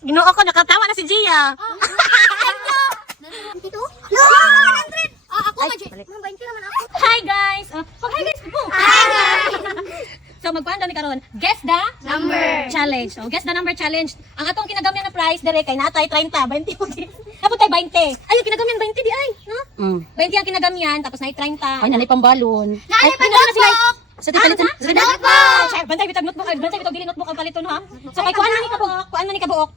Ginoo ako, nakatawa na si Gia. Ah, oh, <I know>. no! no! No! Oh, ako ba, Hi, guys! Uh, oh, hi, guys! Boom! Hi, hi. guys! so, magpaan doon ni Karun. Guess the number challenge. So, guess the number challenge. Ang atong kinagamyan na price, dire kay natay 30, 20 mo din. Napo 20. Ay, kinagamyan 20 di ay. No? Mm. 20 ang kinagamyan, tapos na 30. Ay, nalipang balon. Nalipang balon! Sa dito natin. Sa dito natin. bantay bitag notebook. Bantay bitag dili notebook ang paliton ha. So kay kuan man ni ka buok, kuan man ni ka buok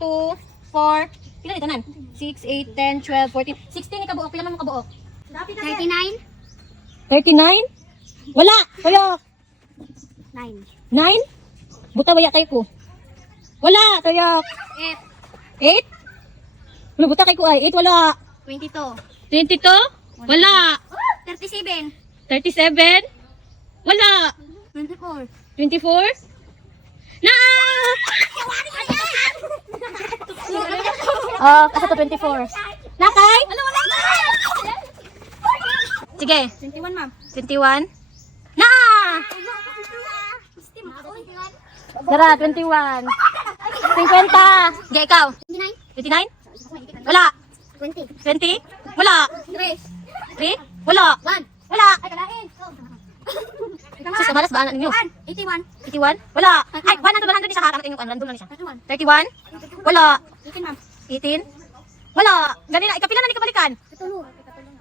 2 4 Pila ni tanan? 6 8 10 12 14 16 ni ka buok, pila man ka buok? 39 39 Wala, tuyok. 9 9 Buta waya kay ko. Wala, tuyok. 8 8 Wala buta kay ko ay, 8 wala. 22 22 Wala. 37 37 wala. 24. 24? Na! Ay, yan? Ay, ay! oh, kasi 24. Nakay? Sige. 21, ma'am. 21. Na! Dara, ah, no, 21. Tara, 21. 50. Sige, okay, 29. Wala. 20. 20? Wala. 3. 3? Wala. 1. Wala. Ay, Sis, malas ba anak ninyo? 81. 81? Wala. Ay, 100 din siya kakamat inyong kuan. Random na niya. 31? Wala. 18, ma'am. 18? Wala. 32. Gani na. Ikapila na ni kabalikan. Katulo.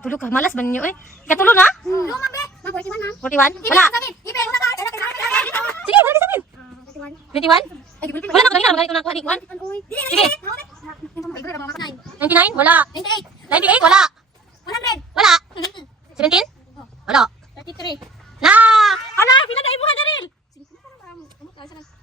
Tulo ka. Malas ba ninyo eh? Katulo na? Tulo, ma'am. 41, uh. ma'am. 41? Wala. Sige, wala kasabihin. 21? Wala na kagaling na. Magaling ko na kuha ni kuan. Sige. 99? Wala. 98? 98? Wala. 100? Wala. 17? Wala. 33.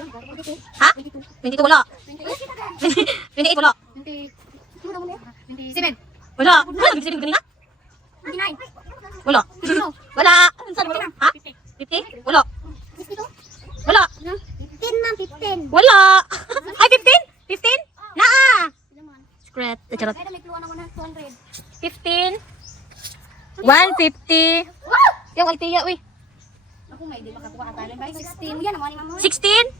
Ha? 22. 22 wala. 28, 28 wala. 27. Wala. Wala. 27 kanina? 29. Wala. 29. Wala. 29. wala. 29. Ha? 50? Wala. 52? Wala. 15 na 15. Wala. Ay 15? 15? Oh. Naa. Scrap. Charot. 15. 150. Yung Altea, uy. Ako may hindi makakuha ka talang. 16. Yan, naman ni mamaw. 16?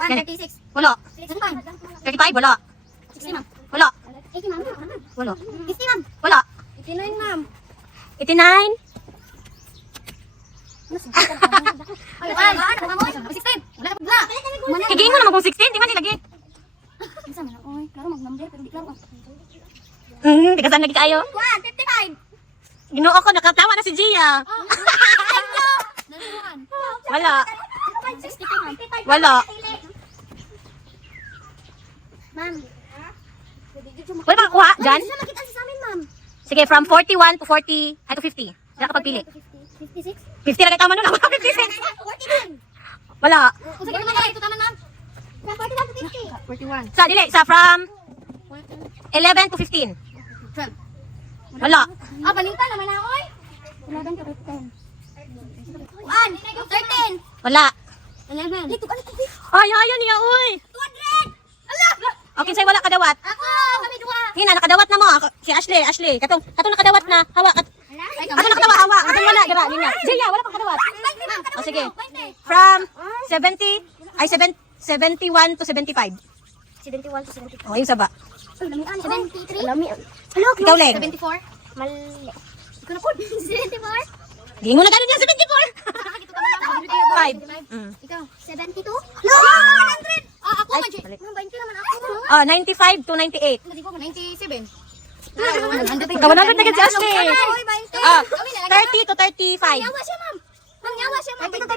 36. Wala. 35. 35. Wala. 60, Wala. 89, 89? <Ma 'am>. 89. Ay, <oi. laughs> 16, di ba nilagay? Hmm, di ka saan naging kayo? 1, 55! Ginoo nakatawa na si Gia! oh, <okay. I> no. oh, Wala! 56, 55. 55. Wala! Ma'am. So uy, well, mga kuha, dyan. Sige, from 41 to 40, ay to 50. Diyan ka oh, pagpili. 56? 50 lang, tama nun ako. 56. 49. Wala. Sige, mga kuha, ito tama ma'am. From 41 to 50. 41. Sa, dili, sa from 11 to 15. Wala. Ah, baling pa naman ako. 11 to 15. 1, 13. Wala. 11. Ay, ayaw niya, uy. O, okay, kinsay wala kadawat? Ako! Kami dua. duha! Hina, nakadawat na mo. Ako, si Ashley, Ashley. Katong, katong kadawat na. Hawa, kat... na nakadawat, hawa. Katong wala, Gara, Hina. Jaya, wala pang kadawat. O, oh, sige. Ay. From ay. 70, ay 70, 71 to 75. 71 to 75. O, okay, yung saba. Alamian. 73? Alamian. Hello, Ikaw lang. 74? Mali. Ikaw na po. 74? Gingo na gano'n yan, 74! Five. Ikaw, oh, mm. 72? Loo! No! 100! Ah, oh, Ako, magic. Ano Oh, 95 to 98. 97. Kawan nak tengok Justin. Ah, 30 to 35. Nyawa siapa? Oh, Nyawa siapa? 30 to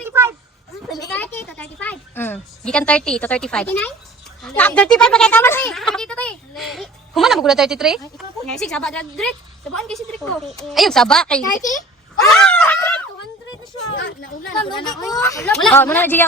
35. 30 to 35. Hmm, bukan 30, hmm, 30 to 35. 39. Ha, 30 35 pakai kamera sih. 33. Kumana mukula 33? Ngaji sabak drag. Sabak ngaji trik ko. Uh, Ayo sabak kayo. Oh, 30. Ah, 100 ah, sure. na siya. Ah, nauna na. Wala. Oh, muna na jiga